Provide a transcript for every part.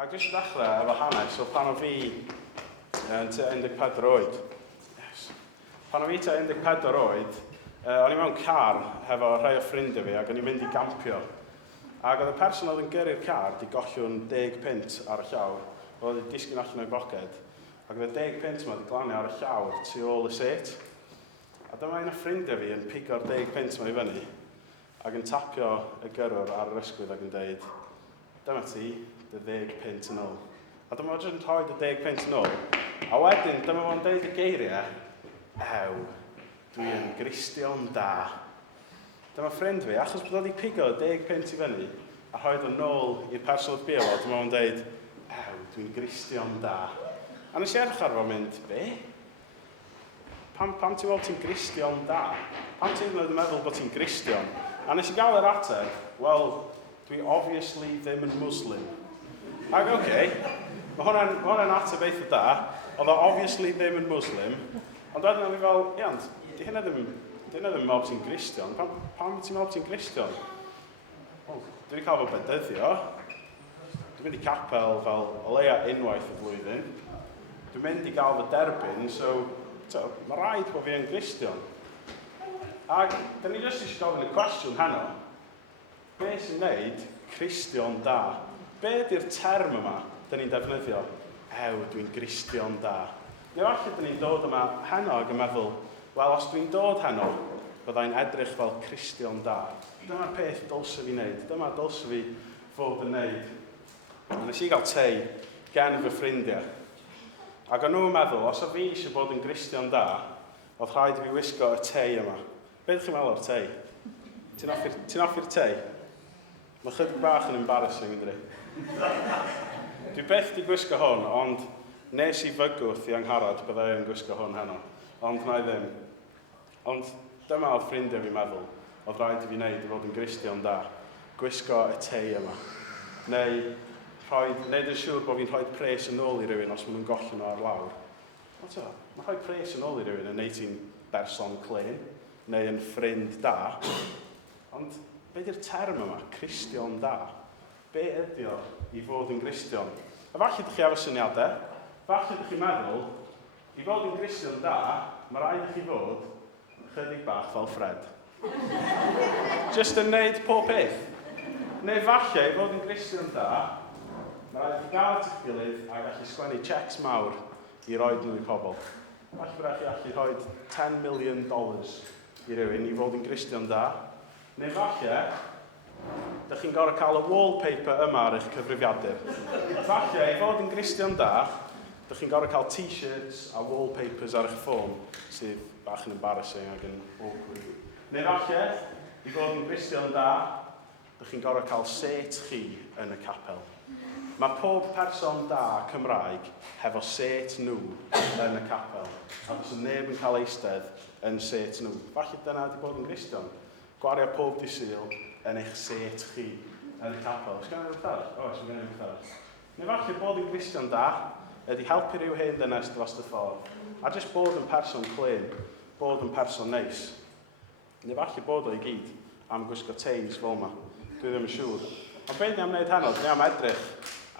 A jyst dechrau efo hanes, so pan o fi yn 14 oed. Yes. Pan o fi 14 oed, o'n i mewn car hefo rhai o ffrindiau fi ac o'n i'n mynd i gampio. Ac oedd y person oedd yn gyrru'r car di gollwng 10 pint ar y llawr. Oedd wedi disgyn allan o'i boced. Ac oedd y 10 pint yma wedi glannu ar y llawr tu ôl y set. A dyma un o ffrindiau fi yn pigo'r 10 pint yma i fyny ac yn tapio y gyrrwr ar yr ysgwydd ac yn dweud, dyma ti, dy 10 pint yn ôl. A dyma fo'n jyst rhoi dy 10 pint yn ôl. A wedyn, dyma fo'n dweud y geiriau, ew, dwi yn gristion da. Dyma ffrind fi, achos bod wedi pigo 10 pint i fyny a rhoi o'n nôl i'r person oedd bio, dyma fo'n dweud, ew, dwi'n gristion da. A nes i edrych ar fo mynd, be? Pam ti'n meddwl ti'n gristion da? Pam ti'n meddwl bod ti'n gristion? A nes i gael yr ateb, wel, dwi obviously ddim yn Muslim. Ac oce, mae hwnna'n ateb eitha da, oedd o obviously ddim yn Muslim, ond wedyn o'n i fel, iawn, di hynna ddim meddwl ti'n gristion, pam ti'n meddwl ti'n gristion? Wel, dwi wedi cael fy bedyddio, dwi'n mynd i capel fel o leia unwaith y flwyddyn, dwi'n mynd i gael fy derbyn, so mae rhaid bod fi yn gristion. Ac da ni jyst eisiau gofyn y cwestiwn heno, be sy'n neud Cristion da? Be ydy'r term yma da ni'n defnyddio? Ew, dwi'n gristion da. Neu falle da ni'n dod yma heno ac yn meddwl, wel, os dwi'n dod heno, byddai'n edrych fel Cristion da. Dyma'r peth dylse fi wneud, dyma dylse fi fod yn wneud. A nes i gael tei gen fy ffrindiau. Ac o'n nhw'n meddwl, os o fi eisiau bod yn Gristion da, oedd rhaid i fi wisgo y tei yma. Be ydych chi'n meddwl o'r tei? Ti'n offi'r tei? Mae chydig bach yn embarrassing, ynddi? Dwi beth di gwisgo hwn, ond nes i fygwth i angharad byddai yn gwisgo hwn heno. Ond na i ddim. Ond dyma oedd ffrindiau fi'n meddwl, oedd rhaid i fi wneud i fod yn Gristion da. Gwisgo y tei yma. Neu wneud yn siŵr bod fi'n rhoi pres yn ôl i rywun os maen nhw'n gollwng nhw ar lawr. Mae rhoi pres yn ôl i rywun yn neud ti'n berson clean, neu yn ffrind da. Ond be di'r term yma, Cristion da? Be ydi o i fod yn Gristion? A falle ydych chi efo syniadau, falle ydych chi'n meddwl, i fod yn Gristion da, mae rhaid i chi fod chydig bach fel Fred. Just yn neud pob peth. Neu falle, i fod yn Gristion da, mae rhaid i chi gael at eich gilydd a gallu sgwennu checs mawr i roed nhw i pobl. Falle byddai chi gallu rhoi $10 million i rywun i fod yn Gristion da. Neu falle, ydych chi'n gorfod cael y wallpaper yma ar eich cyfrifiadur. Falle, i fod yn Gristion da, ydych chi'n gorfod cael t-shirts a wallpapers ar eich ffôn, sydd bach yn embarrassing ac yn awkward. Neu falle, i fod yn Gristion da, ydych chi'n gorfod cael set chi yn y capel. Mae pob person da Cymraeg hefo set nhw yn y capel. A does neb yn cael eistedd yn set nhw. Falle dyna wedi bod yn Gristion. Gwario pob di Sul yn eich set chi yn y capel. Oes gen i rhywbeth arall? Oes gen i rhywbeth arall. Neu falle bod yn Gristion da ydy helpu rhyw hen ddynes dros y ffordd. A jyst bod yn person clean, bod yn person neis. Neu falle bod o i gyd am gwisgo teis fel yma. Dwi ddim yn siŵr. Ond beth ni am wneud heno, ni am edrych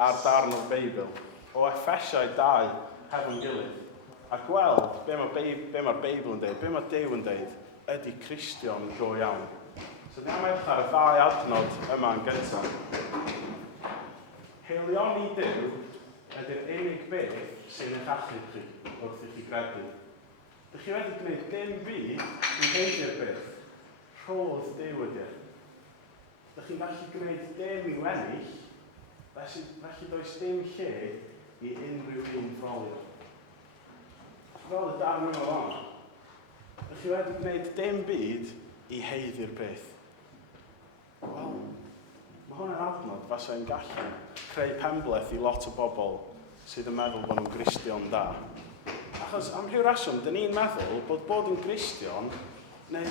ar darn o'r Beibl, o Effesiau 2 hefo'n gilydd, a gweld be mae'r Beibl yn dweud, be mae Duw yn dweud, ydy Cristion go iawn. So ni am edrych ar y 2 adnod yma yn gyntaf. Heilioni Duw ydy'r unig beth sy'n eich achub chi wrth i chi credu. Dych chi wedi gwneud dim byd i heidio'r beth, rhodd Duw ydy. Dych chi'n gallu gwneud dim i wennill, felly does dim lle i unrhyw un frolio. Fel y darn yma fan, ydych chi wedi gwneud dim byd i heiddi'r peth. Wel, mae hwnna'n adnod fasai'n gallu creu penbleth i lot o bobl sydd yn meddwl bod nhw'n Gristion da. Achos am rhyw reswm, dyn ni'n meddwl bod yn Gristion, neu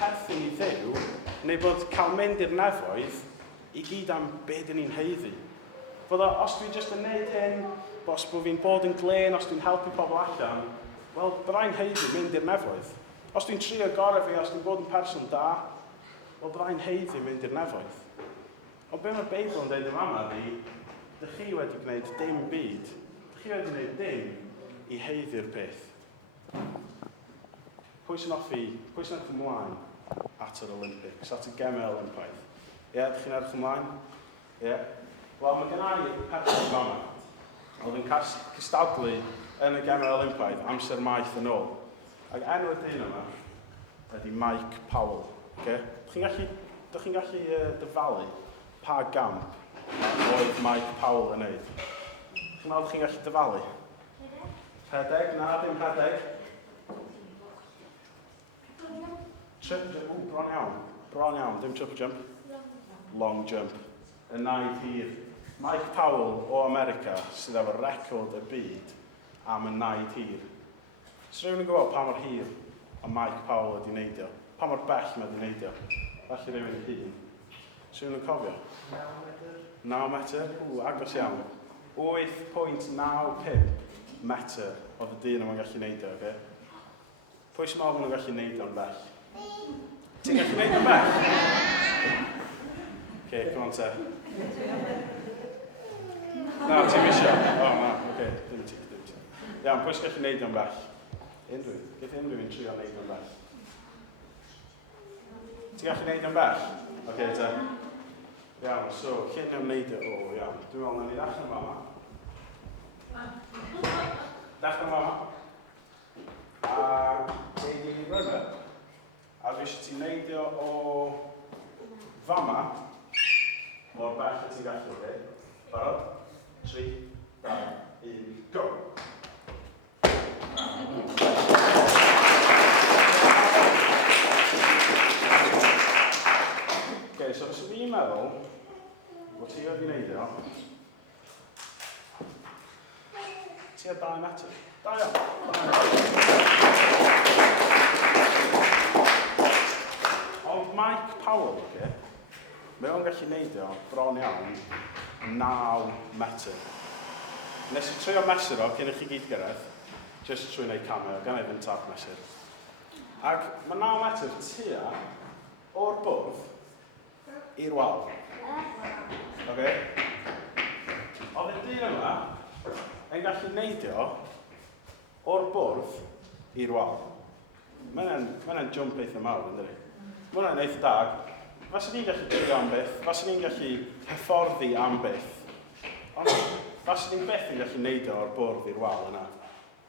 perthyn i Dduw, neu bod cael mynd i'r nefoedd i gyd am be dyn ni'n heiddi. Fod os dwi jyst yn neud hyn, os bod fi'n bod yn glen, os dwi'n helpu pobl allan, wel, byddai'n heiddi mynd i'r nefoedd. Os dwi'n trio gorau fi, os dwi'n bod yn person da, wel, byddai'n heiddi mynd i'r nefoedd. Ond be mae'r Beibl yn dweud yma ydi, Dych chi wedi gwneud dim byd. Dych chi wedi gwneud dim i heiddi'r peth. Pwy sy'n edrych ymlaen at yr Olympics, at y gemau Olympaidd? Dych chi'n edrych ymlaen? Wel, mae gennau person fama. Oedd yn cystadlu yn y gemau Olympaidd amser maith yn ôl. Ac enw'r dyn yma ydy Mae Powell. Dych chi'n gallu dyfalu pa gamp oedd Mae Powell yn neud? Chi'n meddwl chi'n gallu dyfalu? Rhedeg? Na, dim rhedeg. Bron iawn, dim triple jump. Long jump. Y naid hir. Mae Powell o America sydd efo record y byd am y naid hir. Os rhywun yn gwybod pa mor hir o Mae Powell wedi neidio? Pa mor bell mae wedi neidio? Felly rhywun yn hun. Os rhywun yn cofio? 9 metr. Agos iawn. 8.95 metr oedd y dyn yma'n gallu neidio, Pwy sy'n meddwl nhw'n gallu neidio'n bell? Ti'n gallu neidio'n bell? Come on, te. Na, ti'n misio? Na, dim ti. Iawn, pwy sy'n gallu neidio'n bell? Unrhyw. Geith unrhyw yn trio neidio'n bell. Ti'n gallu neidio'n bell? Te. Iawn, so, cyn am neidio, iawn. Dwi'n meddwl na ni ddechrau mama. A ei di rhywbeth. A fi eisiau ti'n neidio o fama, mor bell y ti'n gallu, Barod? 3, 2, 1, go! So os fi'n meddwl bod ti wedi neidio, ti a 2 metr. Da iawn. Ond Mae Powell, mae o'n gallu neidio bron iawn 9 metr. Nes i trio mesur o cyn i chi gyd gyrraedd, jyst trwy wneud camau, gan ei fynd tap mesur. Ac mae 9 metr tua o'r bwrdd i'r wal. Oedd y dyn yma yn gallu neidio o'r bwrdd i'r wal. Mae'n jump eitha mawr, yn dydi? Mae hwnna'n eitha dag. Faswn ni'n gallu trio am byth, faswn ni'n gallu hyfforddi am byth. Ond faswn ni'n beth yn gallu neidio o'r bwrdd i'r wal yna.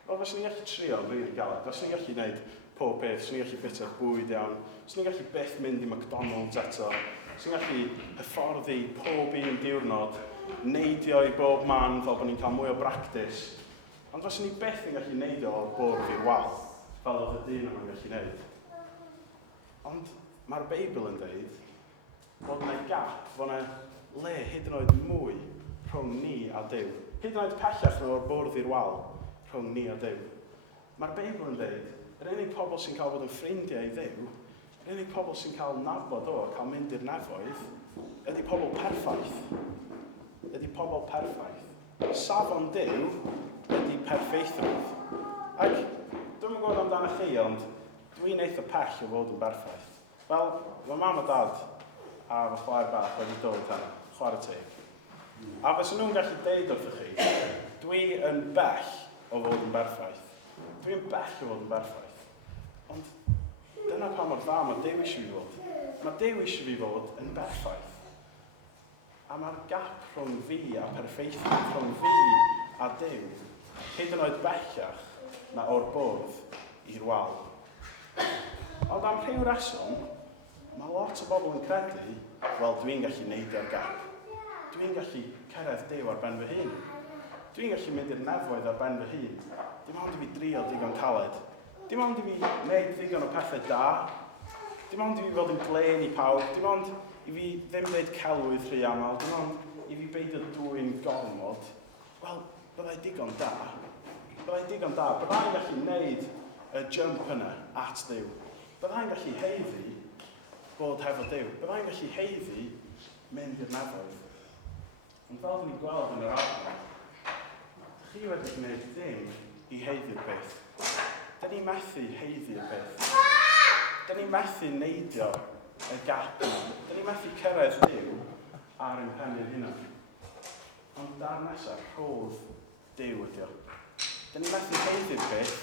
Wel, faswn ni'n gallu trio yn rili galed. Faswn ni'n gallu neud pob beth, faswn ni'n gallu bita'r bwyd iawn. Faswn ni'n gallu byth mynd i McDonald's eto. Faswn ni'n gallu hyfforddi pob un diwrnod, neidio i bob man fel bod ni'n cael mwy o bractis. Ond faswn ni'n beth yn gallu neidio o'r bwrdd i'r wal, fel oedd y dyn yma'n gallu neud. Ond mae'r Beibl yn dweud bod yna gap, bod yna le hyd yn oed mwy rhwng ni a Duw. Hyd yn oed pellach o'r bwrdd i'r wal rhwng ni a Duw. Mae'r Beibl yn dweud, yr unig pobl sy'n cael bod yn ffrindiau i Dduw, yr unig pobl sy'n cael nabod o, cael mynd i'r nefoedd, ydy pobl perffaith. Ydy pobl perffaith. Safon Duw ydy perfeithrwydd. Ac, dwi'n gwybod amdano chi, ond dwi'n eitha pell o fod yn berffaith. Wel, mae mam a dad a fy chwaer bach wedi dod hynny, chwarae teg. A fes nhw'n gallu deud wrthych chi, dwi yn bell o fod yn berffaith. Dwi'n bell o fod yn berffaith. Ond dyna pa mor dda mae Duw eisiau fi fod. Mae Duw eisiau fi fod yn berffaith. A mae'r gap rhwng fi a perfeithion, rhwng fi a Duw, hyd yn oed bellach na o'r bwrdd i'r wal. Ond am rhyw reswm, mae lot o bobl yn credu, wel, dwi'n gallu neidio'r gap. Dwi'n gallu cyrraedd Duw ar ben fy hun. Dwi'n gallu mynd i'r nefoedd ar ben fy hun. Dim ond i fi drio digon caled. Dim ond i fi wneud ddigon o pethau da. Dim ond i fi fod yn glen i pawb. Dim ond i fi ddim dweud celwydd rhy aml. Dim ond i fi beidio dwy'n gormod. Wel, byddai digon da. Byddai'n gallu wneud y jump yna at Duw. Byddai'n gallu heiddi bod hefo Duw. Byddai'n gallu heiddi mynd i'r nefoedd. Ond fel ni'n gweld yn yr ardal, chi wedi gwneud dim i heiddi'r beth. Da ni methu heiddi'r beth. Da ni methu neidio y gap yna. Da ni methu cyrraedd Duw ar ein pennu'n hunan. Ond dar nesaf, rhodd Duw ydi o. Dyn ni methu heiddi'r beth,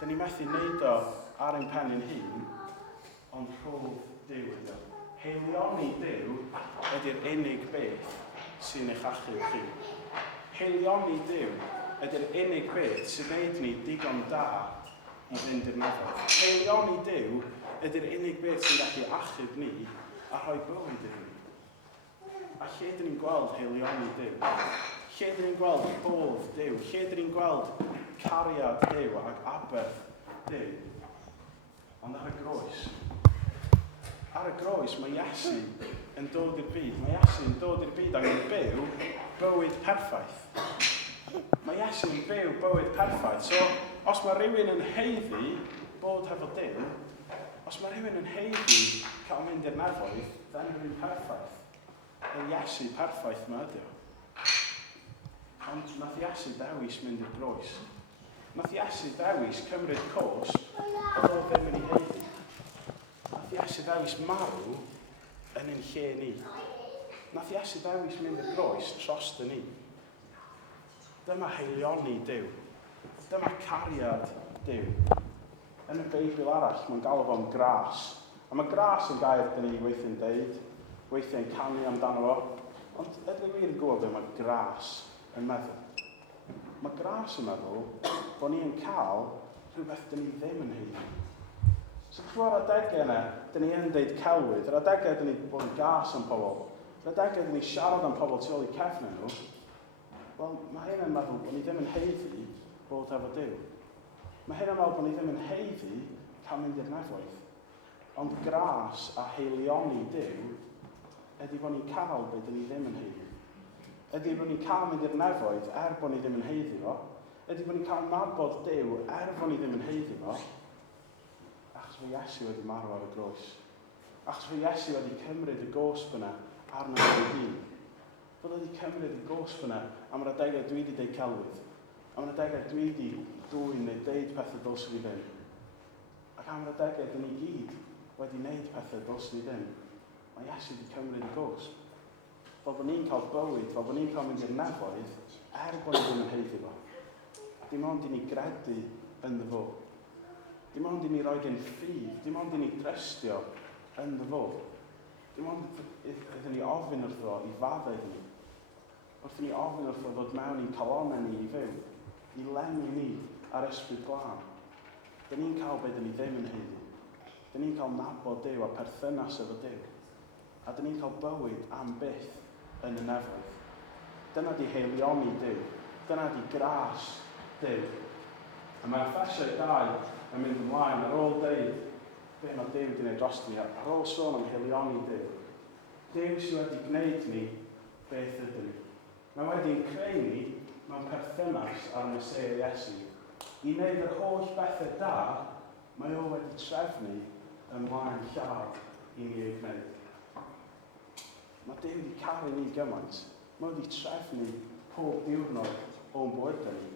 dyn ni methu wneud o ar ein pen ein hun, ond rhodd Duw ydi o. Heilioni Duw ydy'r unig beth sy'n eich achub chi. Heilioni Duw ydy'r unig beth sy'n gwneud ni digon da i fynd i'r nefoedd. Heilioni Duw ydy'r unig beth sy'n gallu achub ni a rhoi bywyd i ni. A lle dyn ni'n gweld heilioni Duw? Lle dyn ni'n gweld bodd Duw? Lle dyn ni'n gweld cariad Duw ac aberth Duw? Ond ar y groes. Ar y groes mae Iesu yn dod i'r byd. Mae Iesu yn dod i'r byd ac yn byw bywyd perffaith. Mae Iesu yn byw bywyd perffaith. So, os mae rhywun yn heiddi bod hefo Duw, os mae rhywun yn heiddi cael mynd i'r nefoedd, then rhywun perffaith. Mae Iesu perffaith yma ydi o. Ond nath Iesu dewis mynd i'r groes. Nath Iesu dewis cymryd cwrs o ddim yn ei heiddi. Nath Iesu dewis marw yn ein lle ni. Nath Iesu dewis mynd i'r groes trost ni. Dyma heilioni Duw. Dyma cariad Duw. Yn y Beibl arall, mae'n galw fo'n gras. A mae gras yn gair dyn ni weithio'n deud, weithio'n canu amdano fo. Ond ydw i wir yn gwybod beth mae gras yn meddwl. Mae gras yn meddwl bod ni'n cael rhywbeth dyn ni ddim yn heiddi. So chwarae adegau yna, dyn ni yn deud celwydd. Yr adegau dyn ni bod yn gas am pobl. Yr adegau dyn ni siarad am pobl tu ôl i cefn nhw. Wel, mae hyn yn meddwl bod ni ddim yn heiddi bod efo Duw. Mae hyn yn meddwl bod ni ddim yn heiddi cael mynd i'r nefoedd. Ond gras a heilioni Duw ydy bod ni'n cael beth dyn ni ddim yn heiddi. Ydy bod ni'n cael mynd i'r nefoedd bod ni ddim yn heiddi fo. Ydy bod ni'n cael nabod Duw bod ni ddim yn heiddi fo. Achos fe Iesu wedi marw ar y groes. Achos fe Iesu wedi cymryd y gosb yna arno ei hun. Fel wedi cymryd y gosb yna am yr adegau dwi wedi deud celwydd. Am yr adegau dwi wedi dwy'n neu deud pethau dylswn i ddim. Ac am yr adegau dyn ni gyd wedi wneud pethau dylswn i ddim. Mae Iesu wedi cymryd y gosb. Fel bod ni'n cael bywyd, fel bod ni'n cael mynd i'r nefoedd, bod ni ddim yn heiddi fo. Dim ond i ni gredu ynddo fo. Dim ond i ni roi gen ffydd, dim ond i ni drystio ynddo fo. Dim ond iddyn ni ofyn wrtho i faddau ni. Wrth ni ofyn wrtho ddod mewn i'n calonau ni i fyw, i lenwi ni ar ysbryd glân. Dyn ni'n cael beth dyn ni ddim yn heiddi. Dyn ni'n cael nabod Duw a perthynas efo Duw. A dyn ni'n cael bywyd am byth yn y nefoedd. Dyna di heilioni Duw. Dyna di gras Duw. A mae Affrica 2 yn mynd ymlaen ar ôl deud be mae Duw wedi gwneud dros ni, ar ôl sôn am heilioni Duw. Duw sydd wedi gwneud ni beth ydyn ni. Mae wedi'n creu ni mewn perthynas ar Meseia Iesu. I wneud yr holl bethau da, mae o wedi trefnu ymlaen llaw i ni ei gwneud. Mae Duw wedi caru ni gymaint. Mae wedi trefnu pob diwrnod o'n bywydau ni.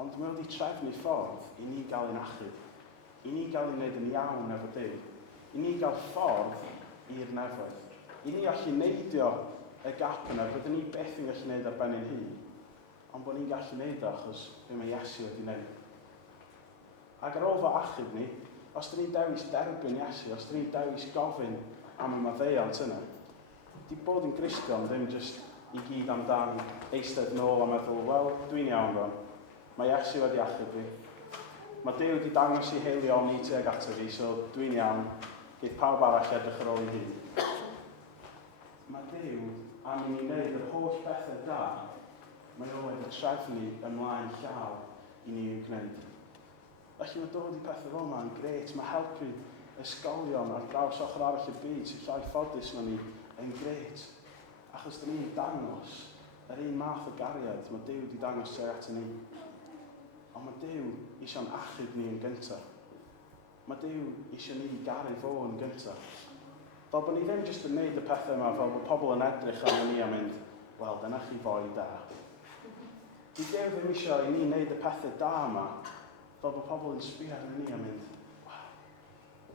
Ond mae wedi trefnu ffordd i ni gael ein achub. I ni gael ei wneud yn iawn efo Duw. I ni gael ffordd i'r nefoedd. I ni allu neidio y gap yna, byddwn ni beth yn gallu wneud ar ben ein hun. Ond bod ni'n gallu wneud o achos be mae Iesu wedi wneud. Ac ar ôl fo achub ni, os dyn ni'n dewis derbyn Iesu, os dyn ni'n dewis gofyn am y maddeuant yna, di bod yn Gristion ddim jyst i gyd amdan eistedd nôl a meddwl, wel, dwi'n iawn fan. Mae Iesu wedi achub fi. Mae Duw wedi dangos i heilioni tuag ato fi, so dwi'n iawn. Geith pawb arall edrych ar ôl i hun. Mae Duw am i ni wneud yr holl bethau da, mae o wedi trefnu ymlaen llaw i ni i'w gwneud. Felly mae dod i pethau fel yma yn gret. Mae helpu ysgolion ar draws ochr arall y byd sy'n llai ffodus na ni yn gret. Achos dyn ni'n dangos yr un math o gariad mae Duw wedi dangos tuag ato ni. Ond mae Duw eisiau'n achub ni yn gyntaf. Mae Duw eisiau ni garu fo yn gyntaf. Fel bod ni ddim jyst yn gwneud y pethau yma fel bod pobl yn edrych arno ni a mynd, wel, dyna chi foi da. Di Duw ddim eisiau i ni wneud y pethau da yma fel bod pobl yn sbio arno ni a mynd, wow,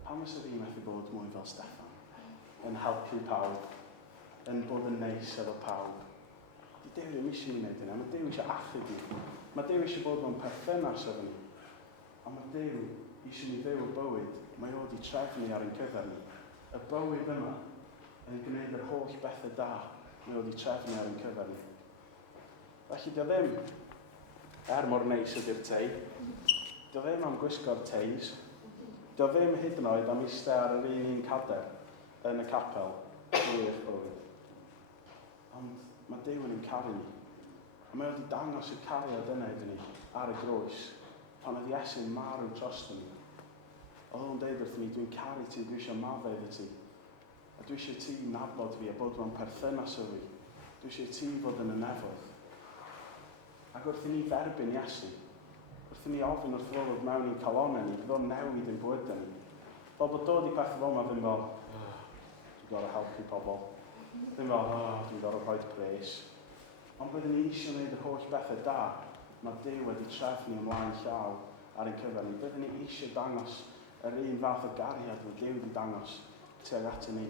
pam ys fi methu bod mwy fel Steffan? Yn helpu pawb, yn bod yn neis efo pawb. Di Duw ddim eisiau ni wneud hynna. Mae Duw eisiau achub ni. Mae Duw eisiau bod mewn perthynas efo ni. A mae Duw eisiau ni fyw y bywyd mae o wedi trefnu ar ein cyfer ni. Y bywyd yma yn gwneud yr holl bethau da mae o wedi trefnu ar ein cyfer ni. Felly, dio ddim, mor neis ydy'r tei, dio ddim am gwisgo'r teis, dio ddim hyd yn oed am eistedd ar yr un cader yn y capel drwy eich bywyd. Ond mae Duw yn ein caru ni. A mae o wedi dangos y cariad yna iddyn ni ar y groes pan oedd Iesu'n marw drosto ni. Oedd o'n deud wrth ni, dwi'n caru ti, dwi eisiau maddau iddo ti. A dwi eisiau ti nabod fi a bod mewn perthynas o fi. Dwi eisiau ti fod yn y nefoedd. Ac wrth i ni ferbyn Iesu, wrth i ni ofyn wrth fod mewn i'n calonau ni, bydd o'n newid yn bwydau ni. Fel bod dod i pethau fel yma ddim fel, dwi'n gorau helpu pobl. Ddim fel, dwi'n gorau rhoi pres. Ond byddwn ni eisiau gwneud y holl bethau da, mae Duw wedi trefnu ymlaen llaw ar ein cyfer ni. Byddwn ni eisiau dangos yr un fath o gariad mae Duw wedi dangos tuag atyn ni.